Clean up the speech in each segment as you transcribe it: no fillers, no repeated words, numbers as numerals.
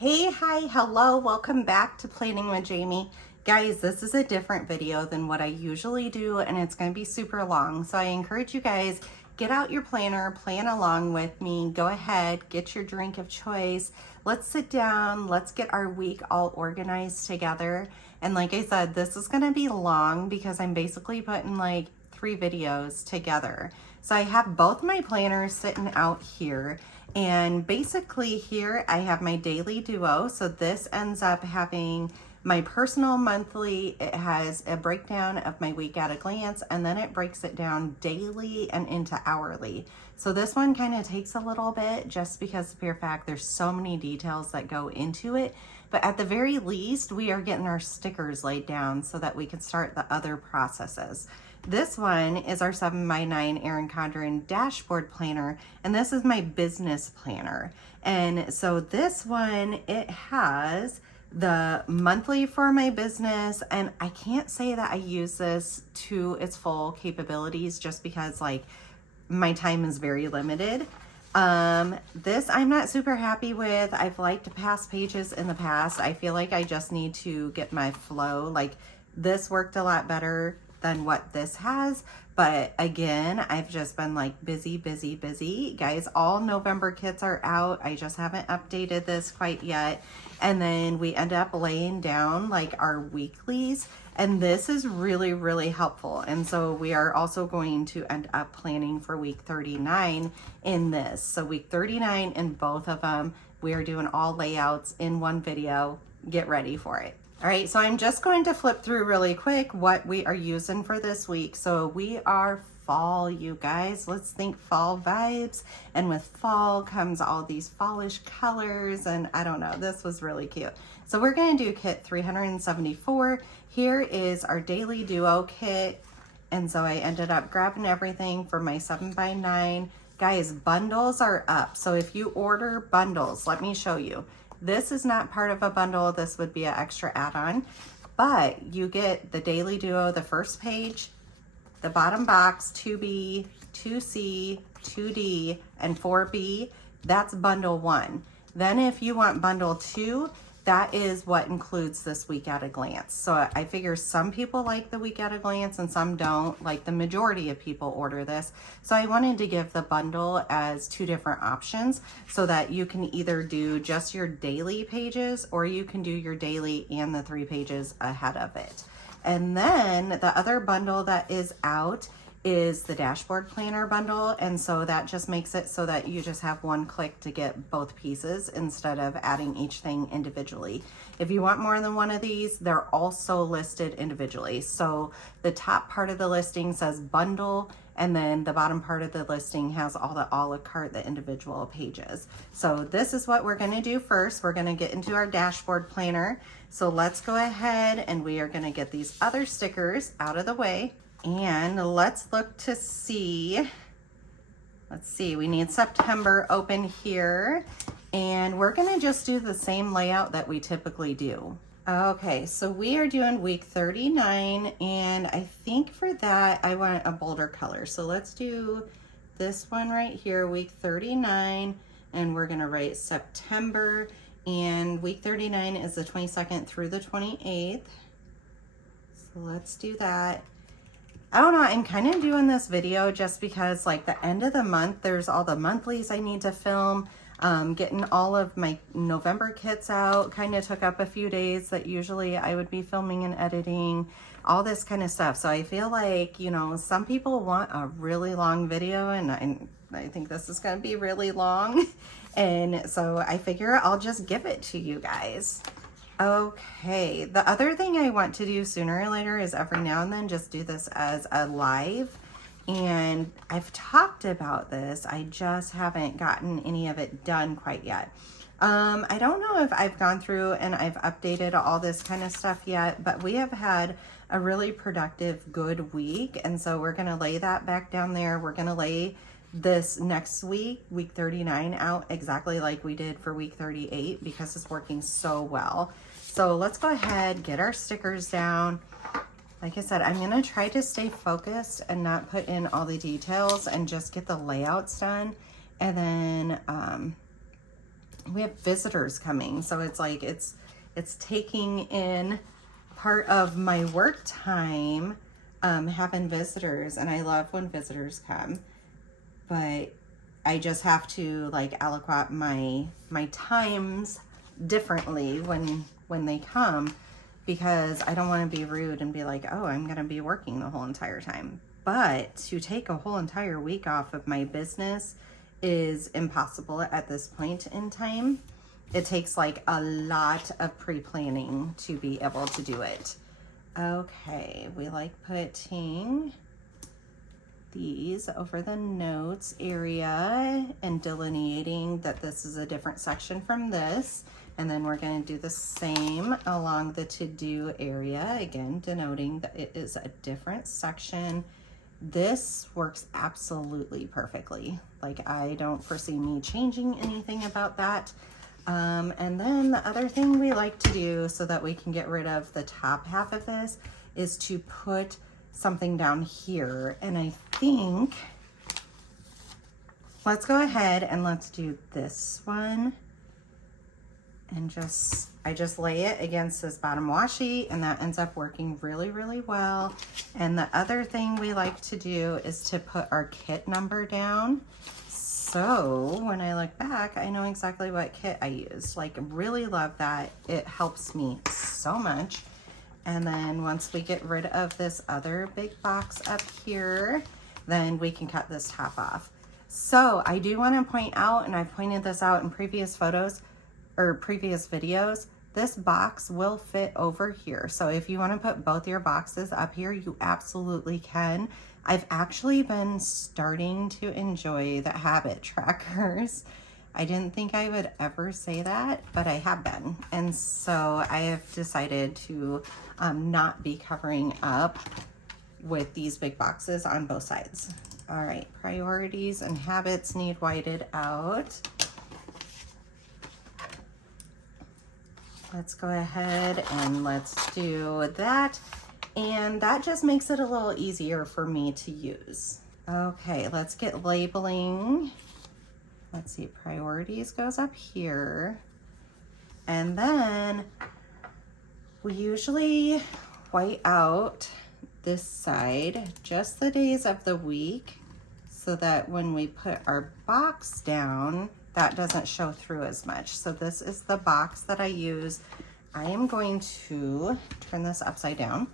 Hey, hi, hello, welcome back to Planning with Jamie. Guys, this is a different video than what I usually do, and it's going to be super long. So I encourage you guys, get out your planner, plan along with me, go ahead, get your drink of choice. Let's sit down, let's get our week all organized together. And like I said, this is going to be long because I'm basically putting like 3 videos together. So I have both my planners sitting out here. And basically here I have my daily duo. So this ends up having my personal monthly. It has a breakdown of my week at a glance, and then it breaks it down daily and into hourly. So this one kind of takes a little bit just because of the pure fact there's so many details that go into it. But at the very least, we are getting our stickers laid down so that we can start the other processes. This one is our 7x9 Erin Condren dashboard planner, and this is my business planner. And so this one, it has the monthly for my business, and I can't say that I use this to its full capabilities just because like my time is very limited. This I'm not super happy with. I've liked past pages in the past. I feel like I just need to get my flow. Like this worked a lot better than what this has, but again, I've just been like busy. Guys, all November kits are out. I just haven't updated this quite yet. And then we end up laying down like our weeklies, and this is really helpful. And so we are also going to end up planning for week 39 in this. So week 39 in both of them, we are doing all layouts in one video. Get ready for it. All right, so I'm just going to flip through really quick what we are using for this week. So we are fall, you guys. Let's think fall vibes. And with fall comes all these fallish colors, and I don't know, this was really cute. So we're gonna do kit 374. Here is our daily duo kit. And so I ended up grabbing everything for my 7x9. Guys, bundles are up. So if you order bundles, let me show you. This is not part of a bundle. This would be an extra add-on, but you get the daily duo, the first page, the bottom box, 2B, 2C, 2D, and 4B. That's bundle 1. Then if you want bundle 2, that is what includes this week at a glance. So I figure some people like the week at a glance and some don't. Like the majority of people order this. So I wanted to give the bundle as 2 different options so that you can either do just your daily pages or you can do your daily and the 3 pages ahead of it. And then the other bundle that is out is the dashboard planner bundle, and so that just makes it so that you just have one click to get both pieces instead of adding each thing individually. If you want more than one of these, they're also listed individually. So the top part of the listing says bundle, and then the bottom part of the listing has all the a la carte, the individual pages. So this is what we're going to do first. We're going to get into our dashboard planner. So let's go ahead and we are going to get these other stickers out of the way. And let's look to see, we need September open here, and we're gonna just do the same layout that we typically do. Okay, so we are doing week 39, and I think for that I want a bolder color. So let's do this one right here, week 39, and we're gonna write September, and week 39 is the 22nd through the 28th. So let's do that. I don't know, I'm kind of doing this video just because like the end of the month, there's all the monthlies I need to film. Getting all of my November kits out kind of took up a few days that usually I would be filming and editing, all this kind of stuff. So I feel like, you know, some people want a really long video, and I think this is going to be really long. And so I figure I'll just give it to you guys. Okay, the other thing I want to do sooner or later is every now and then just do this as a live, and I've talked about this, I just haven't gotten any of it done quite yet. I don't know if I've gone through and I've updated all this kind of stuff yet, but we have had a really productive, good week, and so we're gonna lay that back down there. We're gonna lay this next week, week 39, out exactly like we did for week 38 because it's working so well. So let's go ahead, get our stickers down. Like I said, I'm gonna try to stay focused and not put in all the details and just get the layouts done. And then we have visitors coming. So it's like, it's taking in part of my work time, having visitors. And I love when visitors come, but I just have to like allocate my times differently when they come, because I don't want to be rude and be like, oh, I'm going to be working the whole entire time. But to take a whole entire week off of my business is impossible at this point in time. It takes like a lot of pre-planning to be able to do it. Okay, we like putting these over the notes area and delineating that this is a different section from this. And then we're going to do the same along the to-do area, again denoting that it is a different section. This works absolutely perfectly. Like, I don't foresee me changing anything about that. And then the other thing we like to do so that we can get rid of the top half of this is to put something down here. And I think, let's go ahead and let's do this one. And I just lay it against this bottom washi, and that ends up working really, really well. And the other thing we like to do is to put our kit number down. So when I look back, I know exactly what kit I used. Like, really love that. It helps me so much. And then once we get rid of this other big box up here, then we can cut this top off. So I do want to point out, and I've pointed this out in previous photos or previous videos, this box will fit over here. So if you want to put both your boxes up here, you absolutely can. I've actually been starting to enjoy the habit trackers. I didn't think I would ever say that, but I have been. And so I have decided to not be covering up with these big boxes on both sides. All right, priorities and habits need whited out. Let's go ahead and let's do that. And that just makes it a little easier for me to use. Okay, let's get labeling. Let's see, priorities goes up here. And then we usually white out this side, just the days of the week, so that when we put our box down, that doesn't show through as much. So this is the box that I use. I am going to turn this upside down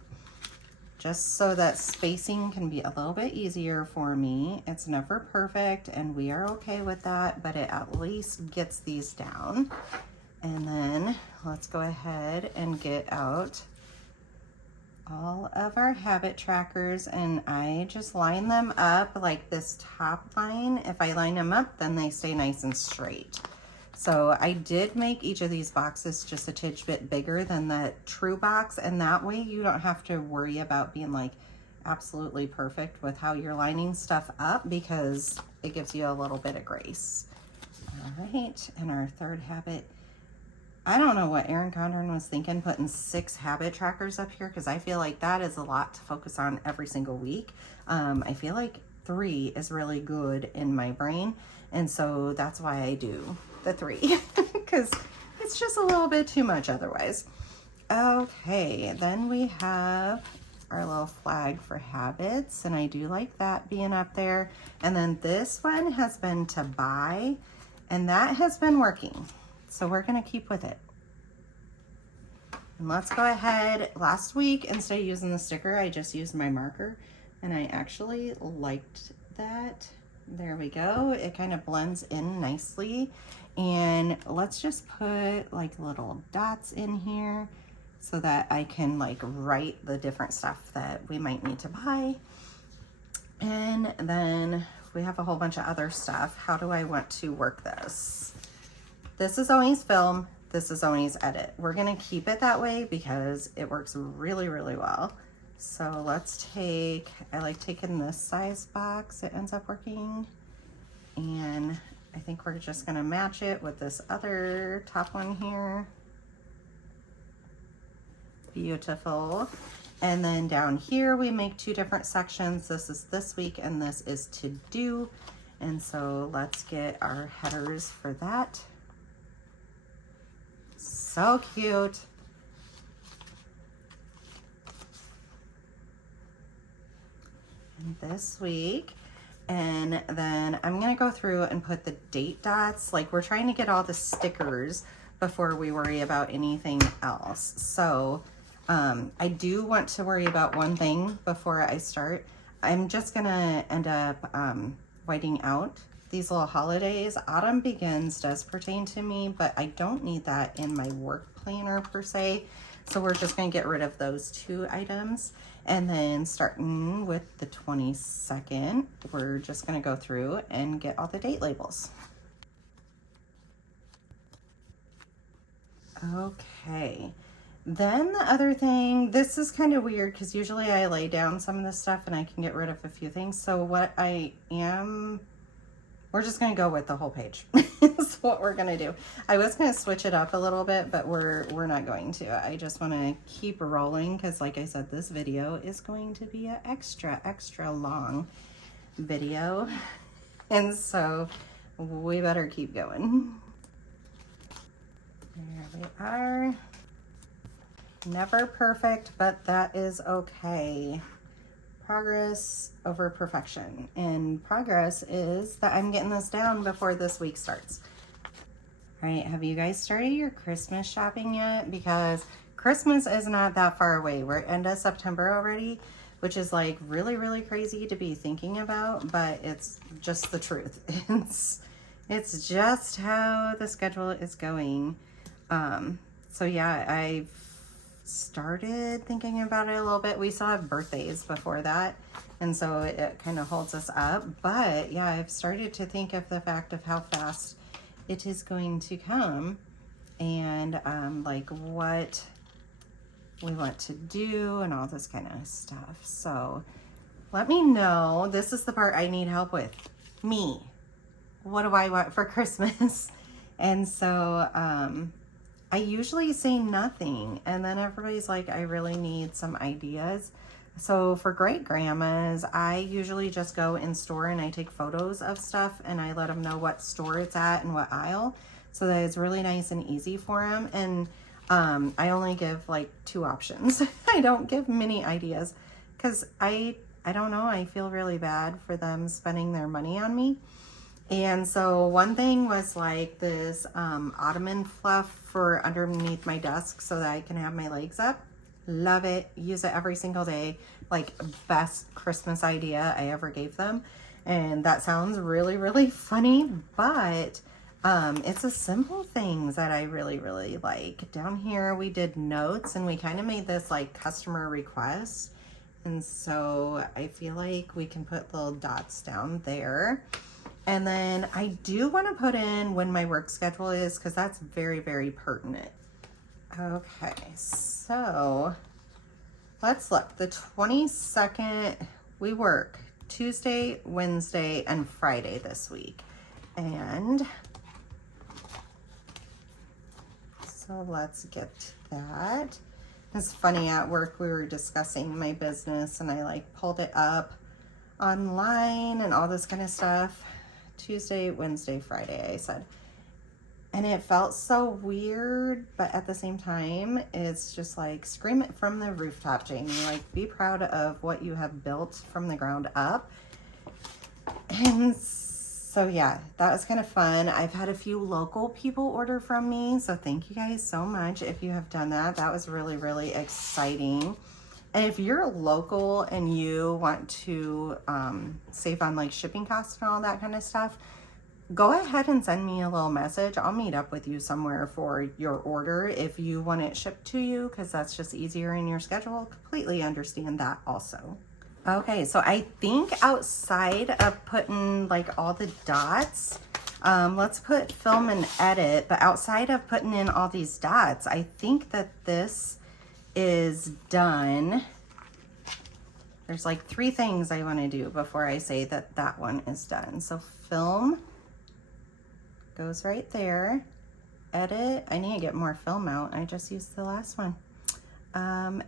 just so that spacing can be a little bit easier for me. It's never perfect, and we are okay with that, but it at least gets these down. And then let's go ahead and get out all of our habit trackers, and I just line them up like this top line. If I line them up, then they stay nice and straight. So I did make each of these boxes just a tidge bit bigger than the true box, and that way you don't have to worry about being like absolutely perfect with how you're lining stuff up, because it gives you a little bit of grace. All right, and our third habit, I don't know what Erin Condren was thinking putting 6 habit trackers up here, because I feel like that is a lot to focus on every single week. I feel like 3 is really good in my brain, and so that's why I do the 3, because it's just a little bit too much otherwise. Okay, then we have our little flag for habits, and I do like that being up there. And then this one has been to buy, and that has been working. So we're gonna keep with it. And let's go ahead. Last week, instead of using the sticker, I just used my marker, and I actually liked that. There we go. It kind of blends in nicely. And let's just put like little dots in here so that I can like write the different stuff that we might need to buy. And then we have a whole bunch of other stuff. How do I want to work this? This is always film, this is always edit. We're gonna keep it that way because it works really, really well. So let's take, I like taking this size box, it ends up working. And I think we're just gonna match it with this other top one here. Beautiful. And then down here, we make 2 different sections. This is this week and this is to do. And so let's get our headers for that. So cute. And this week, and then I'm gonna go through and put the date dots. Like, we're trying to get all the stickers before we worry about anything else. So I do want to worry about one thing before I start. I'm just gonna end up whiting out these little holidays. Autumn Begins does pertain to me, but I don't need that in my work planner per se. So we're just gonna get rid of those two items. And then starting with the 22nd, we're just gonna go through and get all the date labels. Okay. Then the other thing, this is kind of weird because usually I lay down some of this stuff and I can get rid of a few things. So we're just going to go with the whole page. Is what we're going to do. I was going to switch it up a little bit, but we're not going to. I just want to keep rolling because, like I said, this video is going to be an extra long video. And so we better keep going. There we are. Never perfect, but that is okay. Progress over perfection. And progress is that I'm getting this down before this week starts. All right, have you guys started your Christmas shopping yet? Because Christmas is not that far away. We're end of September already, which is like really crazy to be thinking about, but it's just the truth. It's just how the schedule is going. So yeah, I've started thinking about it a little bit. We still have birthdays before that, and so it kind of holds us up. But yeah, I've started to think of the fact of how fast it is going to come, and like what we want to do and all this kind of stuff. So let me know. This is the part I need help with. Me. What do I want for Christmas? And so I usually say nothing, and then everybody's like, I really need some ideas. So for great grandmas, I usually just go in store and I take photos of stuff and I let them know what store it's at and what aisle, so that it's really nice and easy for them. And I only give like 2 options. I don't give many ideas because I don't know, I feel really bad for them spending their money on me. And so one thing was like this ottoman fluff for underneath my desk so that I can have my legs up. Love it. Use it every single day. Like, best Christmas idea I ever gave them. And that sounds really funny, but it's the simple things that I really like. Down here we did notes and we kind of made this like customer request. And so I feel like we can put little dots down there. And then I do want to put in when my work schedule is, because that's very pertinent. Okay, so let's look. The 22nd, we work Tuesday, Wednesday, and Friday this week. And so let's get to that. It's funny, at work we were discussing my business and I like pulled it up online and all this kind of stuff. Tuesday, Wednesday, Friday, I said. And it felt so weird, but at the same time, it's just like, scream it from the rooftop, Jamie. Like, be proud of what you have built from the ground up. And so yeah, that was kind of fun. I've had a few local people order from me, so thank you guys so much if you have done that. That was really exciting. And if you're local and you want to save on like shipping costs and all that kind of stuff, go ahead and send me a little message. I'll meet up with you somewhere for your order if you want it shipped to you, because that's just easier in your schedule. Completely understand that also. Okay, so I think outside of putting like all the dots, let's put film and edit, but outside of putting in all these dots, I think that this is done. There's like 3 things I want to do before I say that that one is done. So film goes right there. Edit, I need to get more film out. I just used the last one.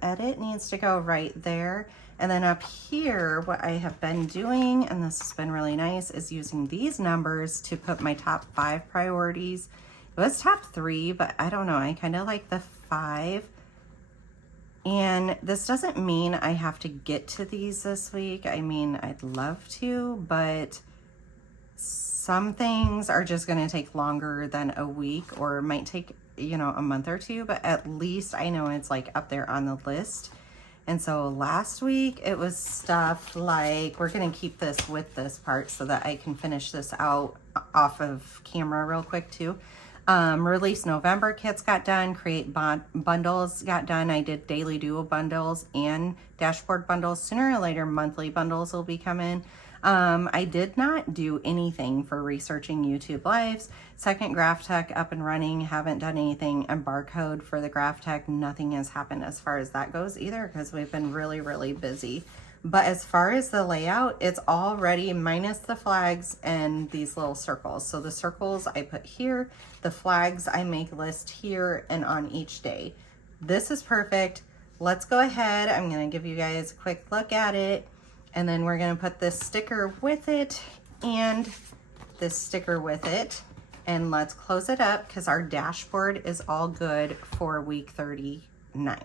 Edit needs to go right there. And then up here, what I have been doing, and this has been really nice, is using these numbers to put my top 5 priorities It was top 3, but I don't know. I kind of like the 5. And this doesn't mean I have to get to these this week. I mean, I'd love to, but some things are just going to take longer than a week, or it might take, you know, a month or 2, but at least I know it's like up there on the list. And so last week it was stuff like, we're going to keep this with this part so that I can finish this out off of camera real quick too. Release November kits got done, create bundles got done. I did daily duo bundles and dashboard bundles. Sooner or later, monthly bundles will be coming. I did not do anything for researching YouTube lives. Second Graph Tech up and running, haven't done anything. And barcode for the Graph Tech, nothing has happened as far as that goes either, because we've been really, really busy. But as far as the layout, it's all ready minus the flags and these little circles. So the circles I put here, the flags I make list here and on each day. This is perfect. Let's go ahead. I'm going to give you guys a quick look at it. And then we're going to put this sticker with it and this sticker with it. And let's close it up because our dashboard is all good for week 39.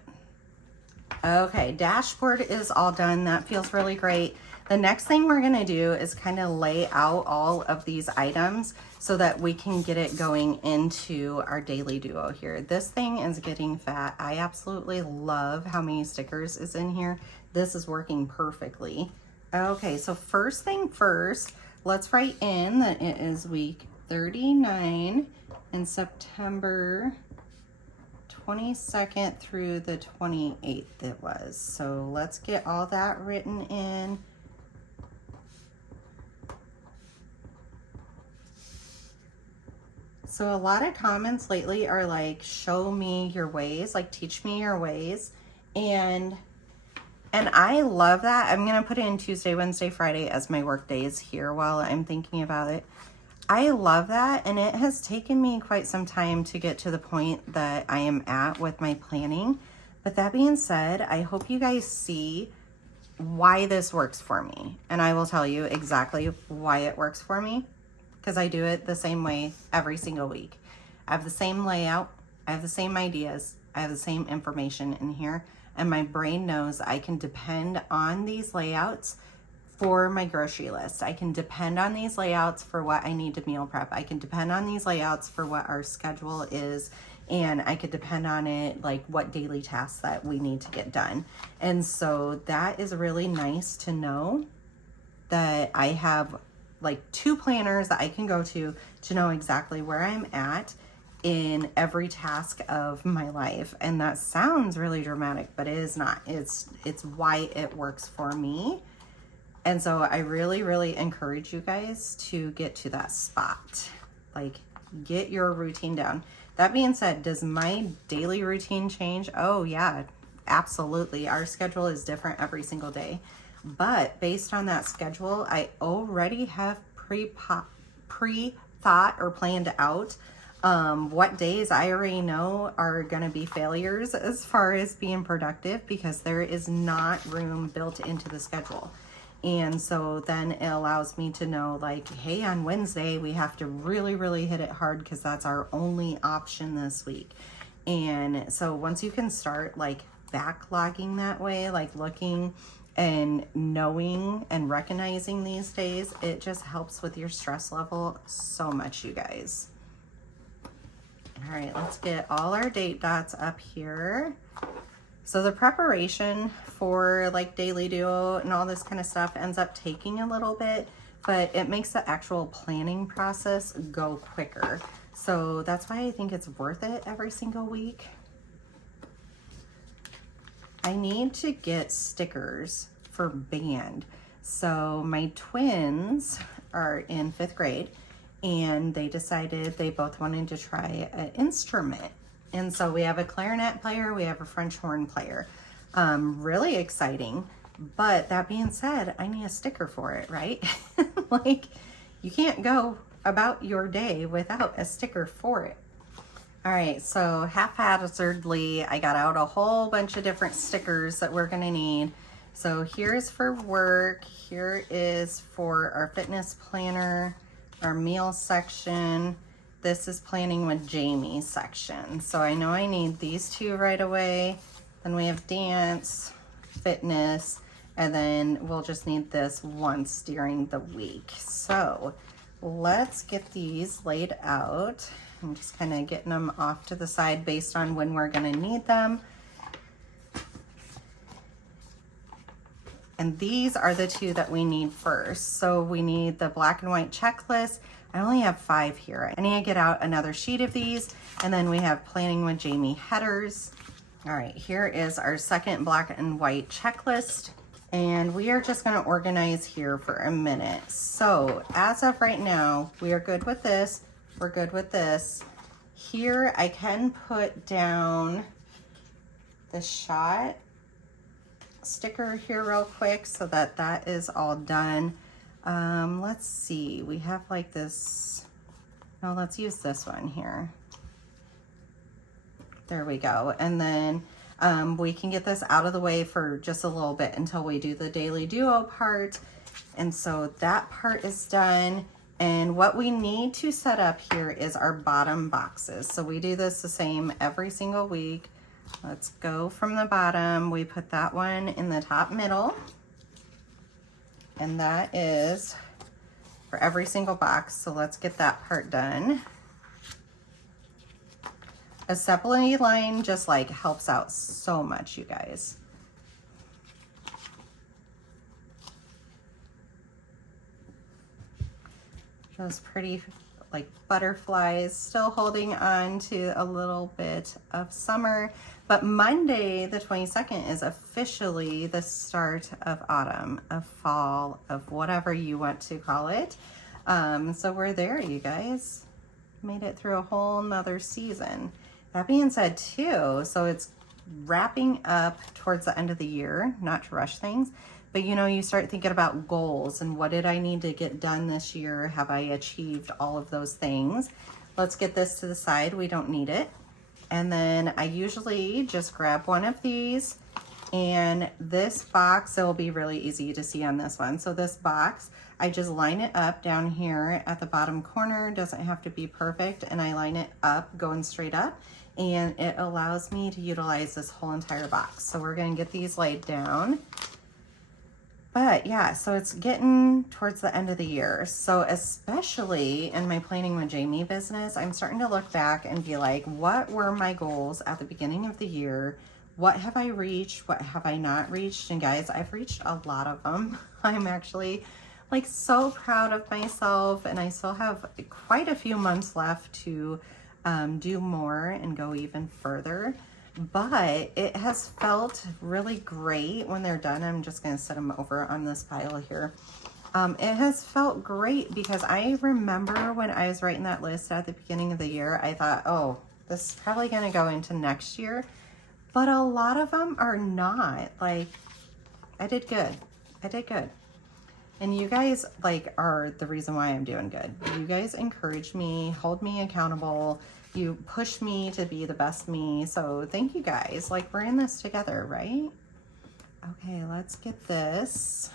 Okay, dashboard is all done. That feels really great. The next thing we're going to do is kind of lay out all of these items so that we can get it going into our daily duo here. This thing is getting fat. I absolutely love how many stickers is in here. This is working perfectly. Okay, so first thing first, let's write in that it is week 39 in September 22nd through the 28th it was. So let's get all that written in. So a lot of comments lately are like, show me your ways, like teach me your ways. And I love that. I'm going to put in Tuesday, Wednesday, Friday as my work days here while I'm thinking about it. I love that, and it has taken me quite some time to get to the point that I am at with my planning. But that being said, I hope you guys see why this works for me. And I will tell you exactly why it works for me, because I do it the same way every single week. I have the same layout, I have the same ideas, I have the same information in here, and my brain knows I can depend on these layouts for my grocery list. I can depend on these layouts for what I need to meal prep. I can depend on these layouts for what our schedule is, and I could depend on it like what daily tasks that we need to get done. And so that is really nice to know that I have like 2 planners that I can go to know exactly where I'm at in every task of my life. And that sounds really dramatic, but it is not. It's why it works for me. And so I really, really encourage you guys to get to that spot. Like, get your routine down. That being said, does my daily routine change? Oh yeah, absolutely. Our schedule is different every single day. But based on that schedule, I already have pre-thought or planned out what days I already know are going to be failures as far as being productive, because there is not room built into the schedule. And so then it allows me to know, like, hey, on Wednesday, we have to really, really hit it hard because that's our only option this week. And so once you can start like backlogging that way, like looking and knowing and recognizing these days, it just helps with your stress level so much, you guys. All right, let's get all our date dots up here. So the preparation for like daily duo and all this kind of stuff ends up taking a little bit, but it makes the actual planning process go quicker. So that's why I think it's worth it every single week. I need to get stickers for band. So my twins are in 5th grade, and they decided they both wanted to try an instrument. And so we have a clarinet player, we have a French horn player. Really exciting. But that being said, I need a sticker for it, right? Like, you can't go about your day without a sticker for it. All right, so haphazardly, I got out a whole bunch of different stickers that we're gonna need. So here's for work, here is for our fitness planner, our meal section, this is Planning with Jamie section. So I know I need these two right away. Then we have dance, fitness, and then we'll just need this once during the week. So let's get these laid out. I'm just kind of getting them off to the side based on when we're going to need them. And these are the two that we need first. So we need the black and white checklist. I only have 5 here. I need to get out another sheet of these. And then we have Planning with Jamie headers. All right, here is our second black and white checklist. And we are just gonna organize here for a minute. So as of right now, we are good with this. We're good with this. Here I can put down the shot sticker here real quick so that that is all done. Let's see, we have like this, no, let's use this one here. There we go. And then we can get this out of the way for just a little bit until we do the daily duo part. And so that part is done. And what we need to set up here is our bottom boxes. So we do this the same every single week. Let's go from the bottom. We put that one in the top middle. And that is for every single box. So let's get that part done. A separating line just like helps out so much, you guys. Those pretty like butterflies, still holding on to a little bit of summer. But Monday, the 22nd, is officially the start of autumn, of fall, of whatever you want to call it. So we're there, you guys. Made it through a whole nother season. That being said too, so it's wrapping up towards the end of the year, not to rush things, but you know, you start thinking about goals and what did I need to get done this year? Have I achieved all of those things? Let's get this to the side. We don't need it. And then I usually just grab one of these, and this box, it will be really easy to see on this one. So this box, I just line it up down here at the bottom corner. Doesn't have to be perfect. And I line it up going straight up, and it allows me to utilize this whole entire box. So we're going to get these laid down. But yeah, so it's getting towards the end of the year. So especially in my Planning with Jamie business, I'm starting to look back and be like, what were my goals at the beginning of the year? What have I reached? What have I not reached? And guys, I've reached a lot of them. I'm actually like so proud of myself, and I still have quite a few months left to do more and go even further. But it has felt really great when they're done. I'm just going to set them over on this pile here. It has felt great because I remember when I was writing that list at the beginning of the year, I thought, oh, this is probably going to go into next year. But a lot of them are not. Like, I did good. I did good. And you guys like are the reason why I'm doing good. You guys encourage me, hold me accountable. You push me to be the best me. So thank you guys. Like, we're in this together, right? Okay, let's get this.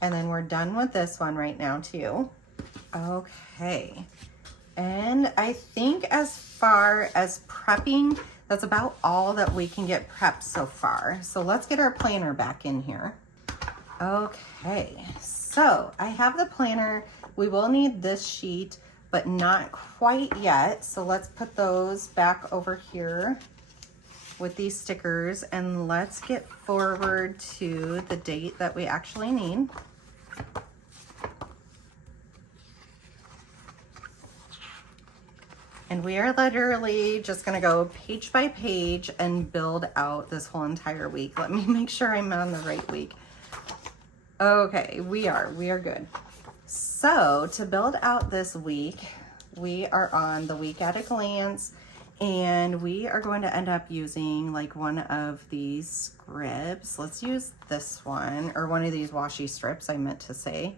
And then we're done with this one right now too. Okay. And I think as far as prepping, that's about all that we can get prepped so far. So let's get our planner back in here. Okay, so I have the planner. We will need this sheet, but not quite yet. So let's put those back over here with these stickers, and let's get forward to the date that we actually need. And we are literally just gonna go page by page and build out this whole entire week. Let me make sure I'm on the right week. Okay, we are good. So to build out this week, we are on the week at a glance, and we are going to end up using like one of these scripts. Let's use this one, or one of these washi strips, I meant to say.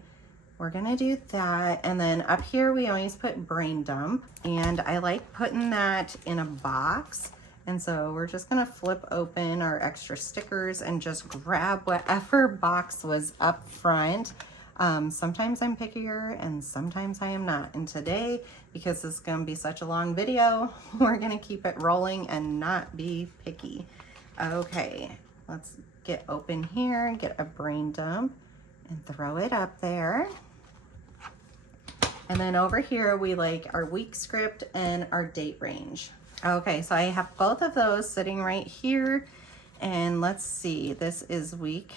We're gonna do that. And then up here, we always put brain dump, and I like putting that in a box. And so we're just gonna flip open our extra stickers and just grab whatever box was up front. Sometimes I'm pickier and sometimes I am not. And today, because this is going to be such a long video, we're going to keep it rolling and not be picky. Okay, let's get open here, get a brain dump and throw it up there. And then over here, we like our week script and our date range. Okay, so I have both of those sitting right here. And let's see, this is week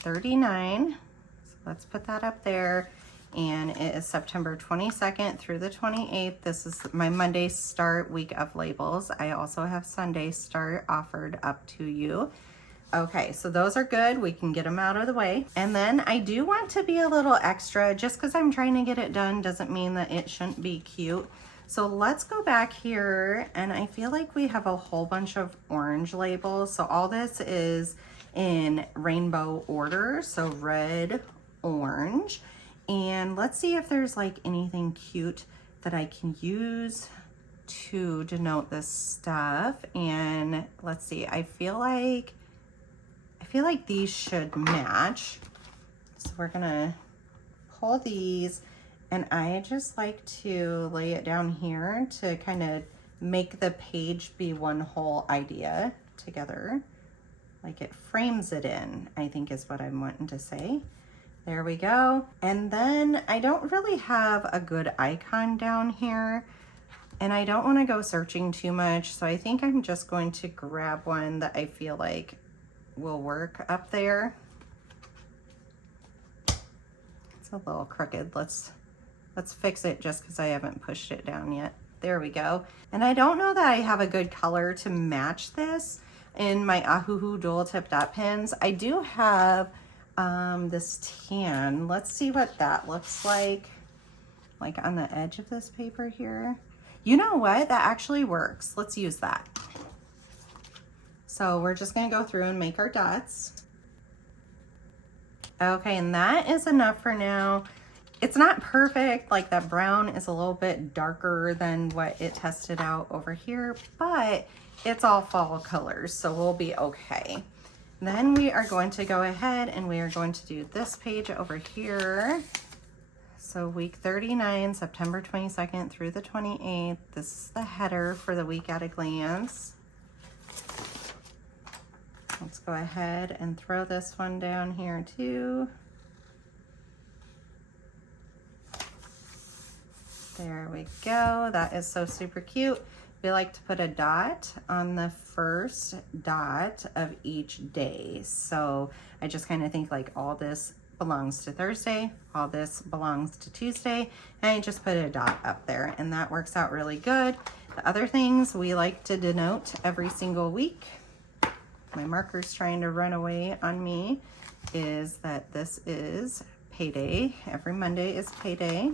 39. So let's put that up there. And it is September 22nd through the 28th. This is my Monday start week of labels. I also have Sunday start offered up to you. Okay, so those are good. We can get them out of the way. And then I do want to be a little extra. Just because I'm trying to get it done doesn't mean that it shouldn't be cute. So let's go back here, and I feel like we have a whole bunch of orange labels. So all this is in rainbow order, so red, orange. And let's see if there's like anything cute that I can use to denote this stuff. And let's see, I feel like these should match. So we're gonna pull these, and I just like to lay it down here to kind of make the page be one whole idea together. Like it frames it in, I think is what I'm wanting to say. There we go. And then I don't really have a good icon down here, and I don't want to go searching too much. So I think I'm just going to grab one that I feel like will work up there. It's a little crooked. Let's fix it just because I haven't pushed it down yet. There we go. And I don't know that I have a good color to match this in my Ahuhu dual tip dot pins. I do have this tan. Let's see what that looks like on the edge of this paper here. You know what? That actually works. Let's use that. So we're just going to go through and make our dots. Okay, and that is enough for now. It's not perfect. Like that brown is a little bit darker than what it tested out over here, but it's all fall colors, so we'll be okay. Then we are going to go ahead and we are going to do this page over here. So week 39, September 22nd through the 28th. This is the header for the week at a glance. Let's go ahead and throw this one down here too. There we go. That is so super cute. We like to put a dot on the first dot of each day. So I just kind of think like all this belongs to Thursday, all this belongs to Tuesday, and I just put a dot up there, and that works out really good. The other things we like to denote every single week, my marker's trying to run away on me, is that this is payday. Every Monday is payday.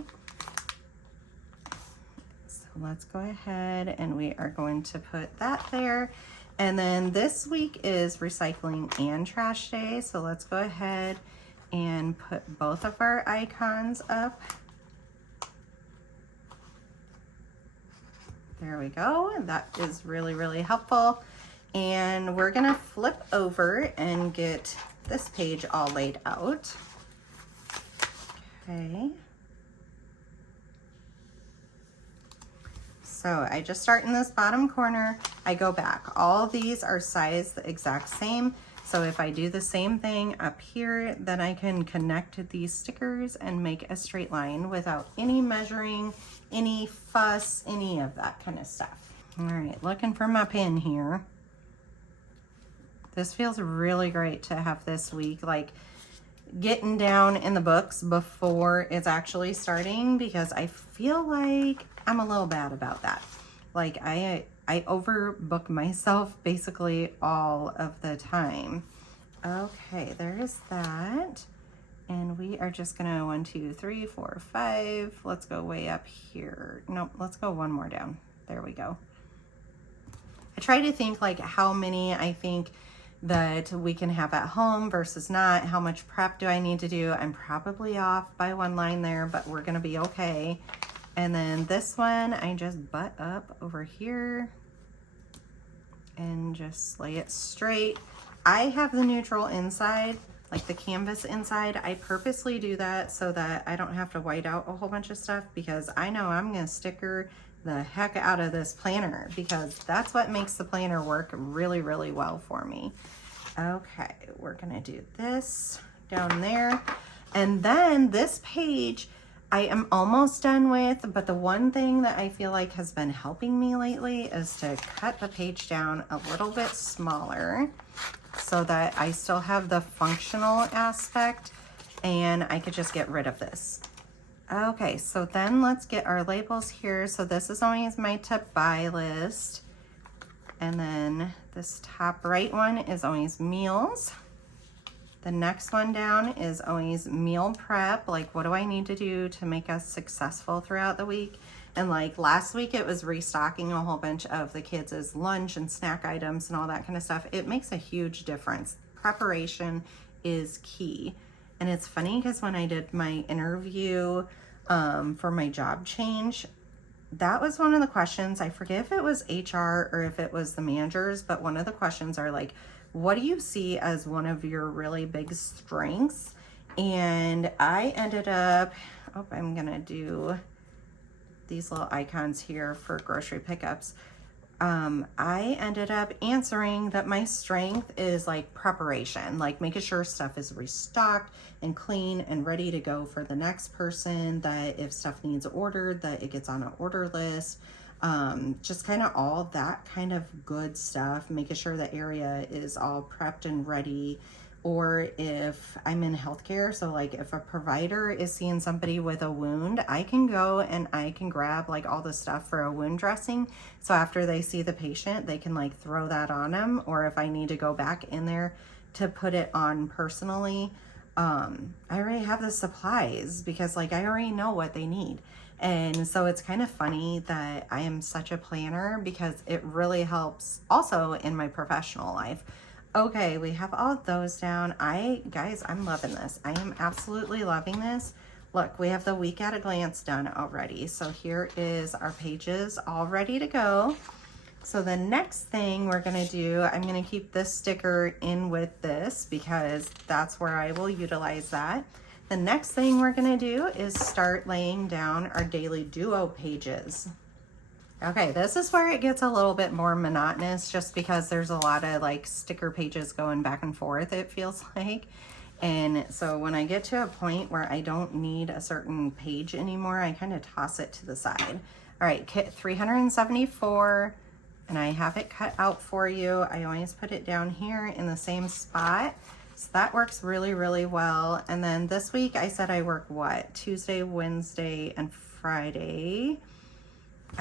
Let's go ahead and we are going to put that there. And then this week is recycling and trash day. So let's go ahead and put both of our icons up. There we go. And that is really, really helpful. And we're gonna flip over and get this page all laid out. Okay. So I just start in this bottom corner, I go back. All of these are sized the exact same. So if I do the same thing up here, then I can connect these stickers and make a straight line without any measuring, any fuss, any of that kind of stuff. All right, looking for my pin here. This feels really great to have this week, like getting down in the books before it's actually starting, because I feel like I'm a little bad about that. Like I overbook myself basically all of the time. Okay, there's that. And we are just gonna 1, 2, 3, 4, 5. Let's go way up here. Nope, let's go one more down. There we go. I try to think like how many I think that we can have at home versus not. How much prep do I need to do? I'm probably off by one line there, but we're gonna be okay. And then this one, I just butt up over here and just lay it straight. I have the neutral inside, like the canvas inside. I purposely do that so that I don't have to white out a whole bunch of stuff, because I know I'm gonna sticker the heck out of this planner, because that's what makes the planner work really, really well for me. Okay, we're gonna do this down there. And then this page I am almost done with, but the one thing that I feel like has been helping me lately is to cut the page down a little bit smaller so that I still have the functional aspect and I could just get rid of this. Okay, so then let's get our labels here. So this is always my to buy list. And then this top right one is always meals. The next one down is always meal prep. Like, what do I need to do to make us successful throughout the week? And like last week, it was restocking a whole bunch of the kids' lunch and snack items and all that kind of stuff. It makes a huge difference. Preparation is key. And it's funny because when I did my interview for my job change, that was one of the questions. I forget if it was HR or if it was the managers, but one of the questions are like, what do you see as one of your really big strengths? And I ended up, oh, I'm gonna do these little icons here for grocery pickups. I ended up answering that my strength is like preparation, like making sure stuff is restocked and clean and ready to go for the next person, that if stuff needs ordered, that it gets on an order list. Just kind of all that kind of good stuff, making sure the area is all prepped and ready. Or if I'm in healthcare, so like if a provider is seeing somebody with a wound, I can go and I can grab like all the stuff for a wound dressing. So after they see the patient, they can like throw that on them. Or if I need to go back in there to put it on personally, I already have the supplies because like I already know what they need. And so it's kind of funny that I am such a planner because it really helps also in my professional life. Okay, we have all those down. Guys, I'm loving this. I am absolutely loving this. Look, we have the week at a glance done already. So here is our pages all ready to go. So the next thing we're gonna do, I'm gonna keep this sticker in with this because that's where I will utilize that. The next thing we're gonna do is start laying down our daily duo pages. Okay, this is where it gets a little bit more monotonous just because there's a lot of like sticker pages going back and forth, it feels like. And so when I get to a point where I don't need a certain page anymore, I kind of toss it to the side. All right, kit 374, and I have it cut out for you. I always put it down here in the same spot. So that works really, really well. And then this week I said I work what? Tuesday, Wednesday, and Friday.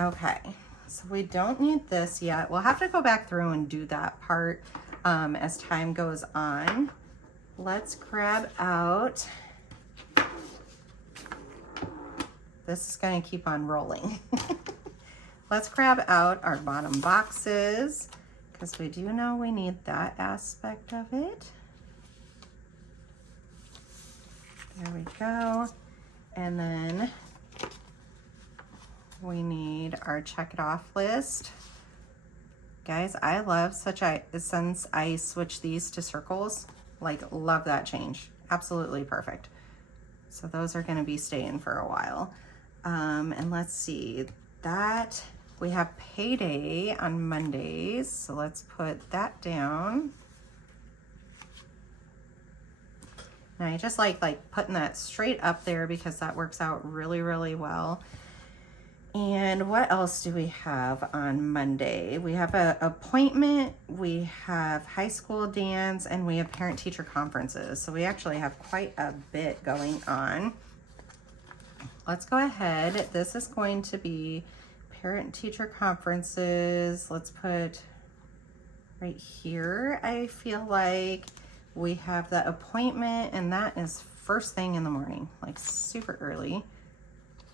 Okay, so we don't need this yet. We'll have to go back through and do that part as time goes on. Let's grab out, this is gonna keep on rolling. Let's grab out our bottom boxes because we do know we need that aspect of it. There we go. And then we need our check it off list. Guys, I love since I switched these to circles, like love that change. Absolutely perfect. So those are gonna be staying for a while. And let's see, that we have payday on Mondays. So let's put that down. Now I just like putting that straight up there because that works out really, really well. And what else do we have on Monday? We have an appointment, we have high school dance, and we have parent-teacher conferences. So we actually have quite a bit going on. Let's go ahead. This is going to be parent-teacher conferences. Let's put right here. I feel like we have the appointment, and that is first thing in the morning, like super early.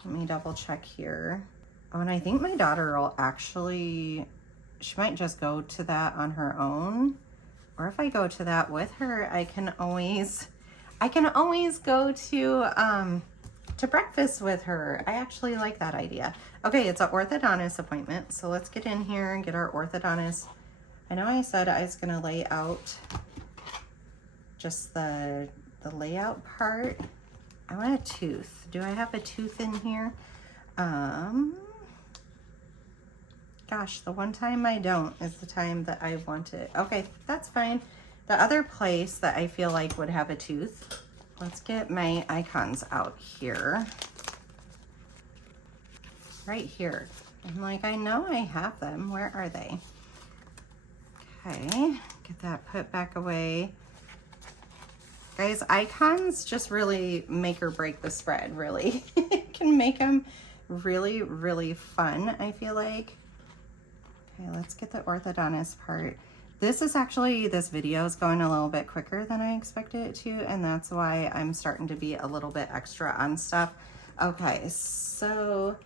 Let me double check here. Oh, and I think my daughter will actually, she might just go to that on her own. Or if I go to that with her, I can always go to breakfast with her. I actually like that idea. Okay, it's an orthodontist appointment. So let's get in here and get our orthodontist. I know I said I was gonna lay out just the layout part. I want a tooth. Do I have a tooth in here? Gosh, the one time I don't is the time that I want it. Okay, that's fine. The other place that I feel like would have a tooth, let's get my icons out here. Right here. I'm like, I know I have them. Where are they? Okay, get that put back away. Guys, icons just really make or break the spread, really. It can make them really, really fun, I feel like. Okay, let's get the orthodontist part. This video is going a little bit quicker than I expected it to, and that's why I'm starting to be a little bit extra on stuff. Okay, so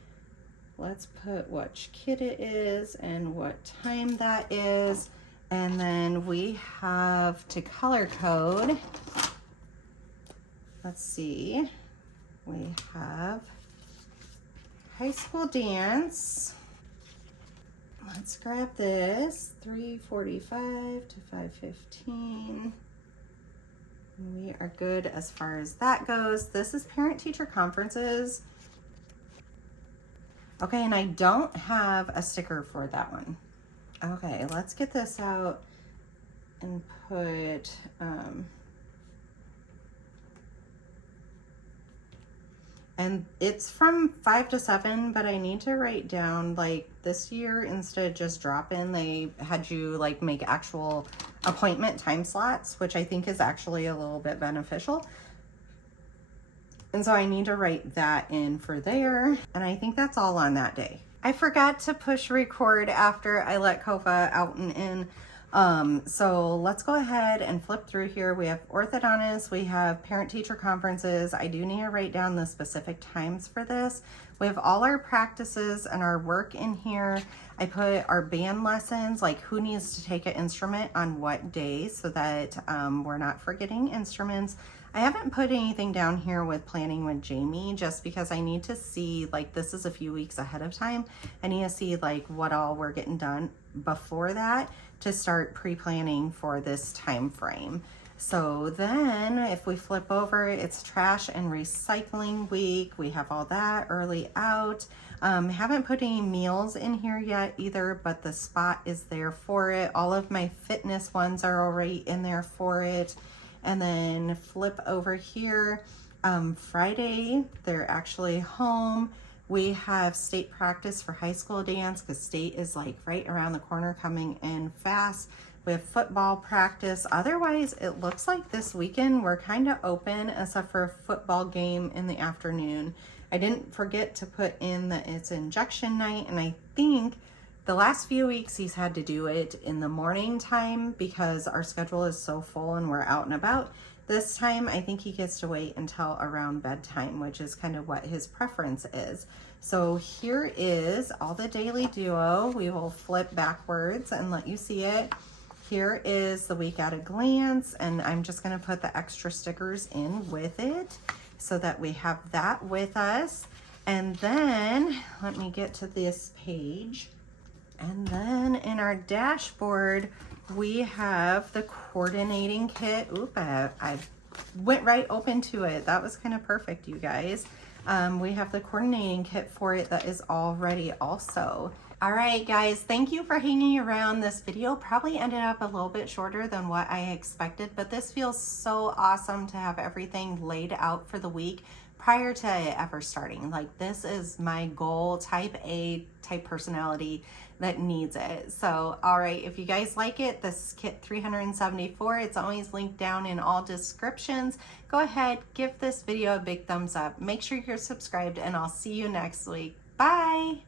let's put which kid it is and what time that is. And then we have to color code. Let's see. We have high school dance. Let's grab this, 3:45 to 5:15. We are good as far as that goes. This is parent-teacher conferences. Okay, and I don't have a sticker for that one. Okay, let's get this out and put, and it's from 5 to 7, but I need to write down, like, this year, instead of just drop in, they had you like make actual appointment time slots, which I think is actually a little bit beneficial. And so I need to write that in for there. And I think that's all on that day. I forgot to push record after I let Kofa out and in. So let's go ahead and flip through here. We have orthodontists, we have parent-teacher conferences. I do need to write down the specific times for this. We have all our practices and our work in here. I put our band lessons, like who needs to take an instrument on what day, so that we're not forgetting instruments. I haven't put anything down here with planning with Jamie, just because I need to see, like, this is a few weeks ahead of time. I need to see like what all we're getting done before that to start pre-planning for this time frame. So then if we flip over, it's trash and recycling week. We have all that early out. Haven't put any meals in here yet either, but the spot is there for it. All of my fitness ones are already in there for it. And then flip over here, Friday, they're actually home. We have state practice for high school dance, because state is like right around the corner, coming in fast. We have football practice. Otherwise, it looks like this weekend we're kind of open, except for a football game in the afternoon. I didn't forget to put in that it's injection night, and I think the last few weeks he's had to do it in the morning time because our schedule is so full and we're out and about. This time, I think he gets to wait until around bedtime, which is kind of what his preference is. So here is all the daily duo. We will flip backwards and let you see it. Here is the week at a glance, and I'm just gonna put the extra stickers in with it so that we have that with us. And then, let me get to this page. And then in our dashboard, we have the coordinating kit. Oop, I went right open to it. That was kind of perfect, you guys. We have the coordinating kit for it that is all ready also. All right, guys, thank you for hanging around. This video probably ended up a little bit shorter than what I expected, but this feels so awesome to have everything laid out for the week prior to ever starting. Like, this is my goal, type A type personality that needs it. So, all right, if you guys like it, this is kit 374. It's always linked down in all descriptions. Go ahead, give this video a big thumbs up. Make sure you're subscribed, and I'll see you next week. Bye.